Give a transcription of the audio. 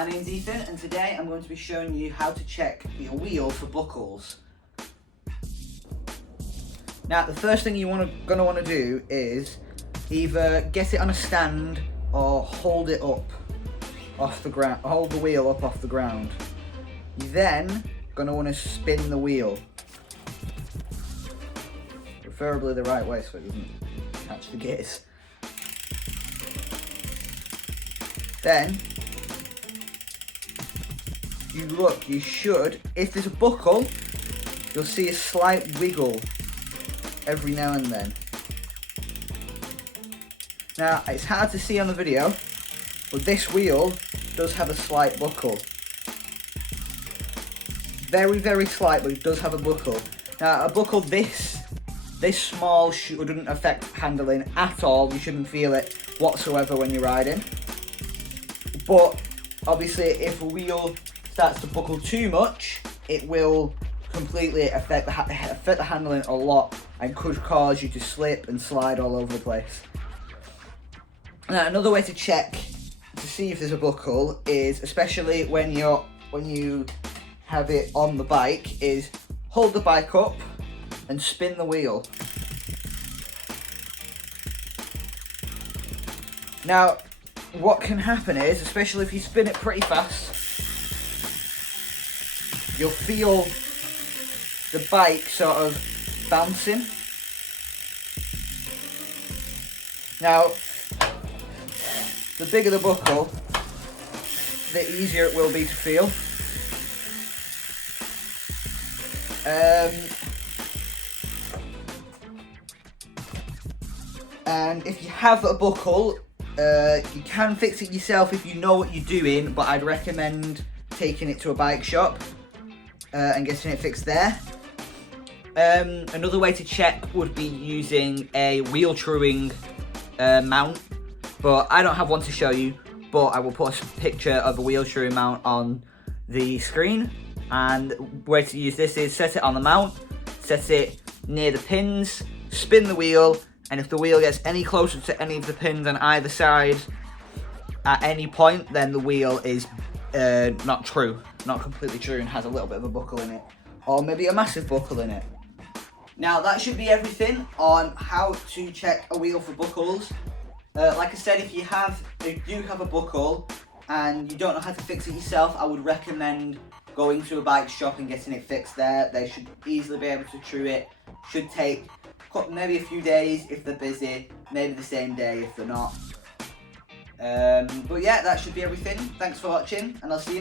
my name's Ethan and today I'm going to be showing you how to check your wheel for buckles. Now the first thing you're going to want to do is either get it on a stand or hold it up off the ground, hold the wheel up off the ground. You're then going to want to spin the wheel, preferably the right way so it doesn't catch the gears. Then you look, you should, if there's a buckle, you'll see a slight wiggle every now and then. Now, it's hard to see on the video, but this wheel does have a slight buckle. Very, very slight, but it does have a buckle. Now, a buckle this small shouldn't affect handling at all. You shouldn't feel it whatsoever when you're riding. But obviously, if a wheel starts to buckle too much, it will completely affect the handling a lot and could cause you to slip and slide all over the place. Now, another way to check to see if there's a buckle is, especially when you have it on the bike, is hold the bike up and spin the wheel. Now, what can happen is, especially if you spin it pretty fast, you'll feel the bike sort of bouncing. Now, the bigger the buckle, the easier it will be to feel. And if you have a buckle, you can fix it yourself if you know what you're doing, but I'd recommend taking it to a bike shop and getting it fixed there. Another way to check would be using a wheel truing mount, but I don't have one to show you, but I will put a picture of a wheel truing mount on the screen. And the way to use this is set it on the mount, set it near the pins, spin the wheel, and if the wheel gets any closer to any of the pins on either side at any point, then the wheel is not completely true and has a little bit of a buckle in it, or maybe a massive buckle in it. Now that should be everything on how to check a wheel for buckles. Like I said, if you do have a buckle and you don't know how to fix it yourself, I would recommend going to a bike shop and getting it fixed there. They should easily be able to true it. Should take maybe a few days if they're busy, maybe the same day if they're not. But yeah, that should be everything. Thanks for watching, and I'll see you